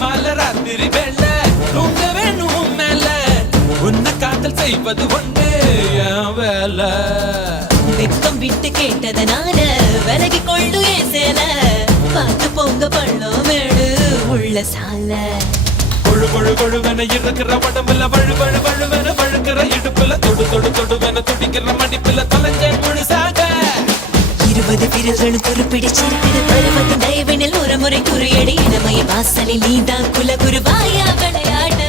மாலை ராத்திரி வேலை தூங்க வேணும் மேல உன்னை காதல் செய்வது ஒண்ணு என் வேலை வெக்கம் விட்டு கேட்டதனால விலகி கொள்ளு ஏன் சேல பார்த்து போங்க பள்ளம் மேடு உள்ள சால கொழு கொழு கொழுவென இருக்கிற உடம்புல வழு வழு வழுவென வழுக்கிற இடுப்புல தொடு தொடு தொடுவென துடிக்கிற மடிப்புல தொலைஞ்ச முழுசாக 20 விரல்களும் துருப்பிடிச்சிருக்கிற பருவத்தின் தயவினில் ஒரு முறை குறியடி இளமைய வாசலில் நீதான் குல குருவாயா விளையாட